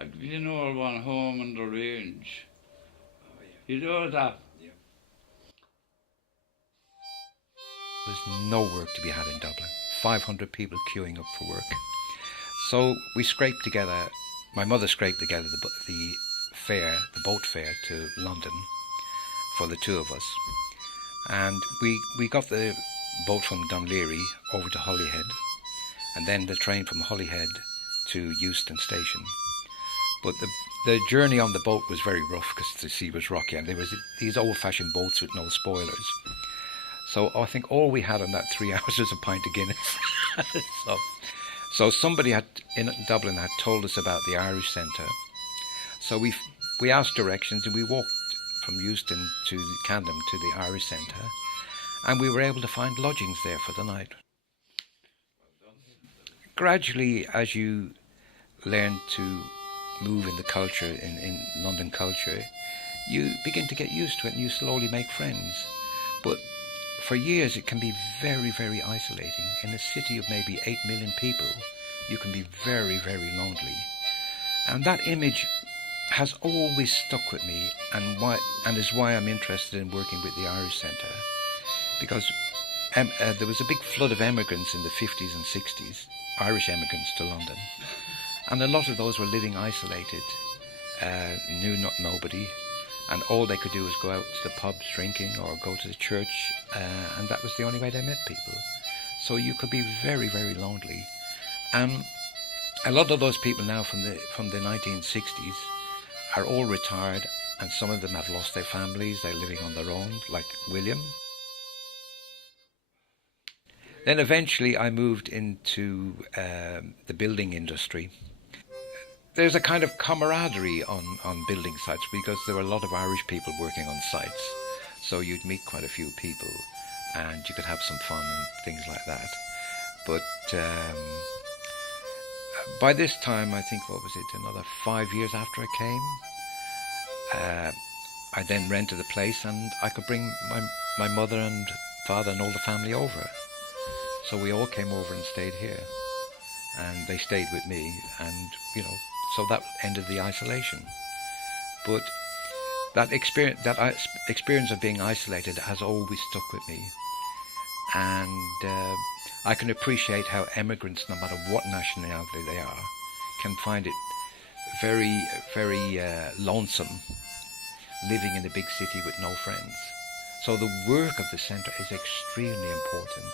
I'd give you an old one, Home on the Range. Oh, yeah. You know that? Yeah. There's no work to be had in Dublin. 500 people queuing up for work. So we scraped together, my mother scraped together the fare, the boat fare to London for the two of us. And we got the boat from Dunleary over to Holyhead, and then the train from Holyhead to Euston Station. But the journey on the boat was very rough because the sea was rocky, and there was these old-fashioned boats with no spoilers. So I think all we had on that 3 hours was a pint of Guinness. So somebody in Dublin had told us about the Irish Centre. So we asked directions, and we walked from Euston to Canon to the Irish Centre, and we were able to find lodgings there for the night. Gradually, as you learn to move in the culture, in London culture, you begin to get used to it and you slowly make friends. But for years it can be very, very isolating. In a city of maybe 8 million people, you can be very, very lonely. And that image has always stuck with me, and is why I'm interested in working with the Irish Centre. Because there was a big flood of emigrants in the 50s and 60s, Irish emigrants to London. And a lot of those were living isolated, knew nobody, and all they could do was go out to the pubs drinking or go to the church, and that was the only way they met people. So you could be very, very lonely. A lot of those people now from the 1960s are all retired, and some of them have lost their families. They're living on their own, like William. Then eventually I moved into the building industry. There's a kind of camaraderie on building sites because there were a lot of Irish people working on sites. So you'd meet quite a few people and you could have some fun and things like that. But by this time, I think, what was it, another 5 years after I came, I then rented a place and I could bring my mother and father and all the family over. So we all came over and stayed here, and they stayed with me, and so that ended the isolation. But that experience of being isolated has always stuck with me, and I can appreciate how immigrants, no matter what nationality they are, can find it very, very lonesome living in a big city with no friends. So the work of the centre is extremely important.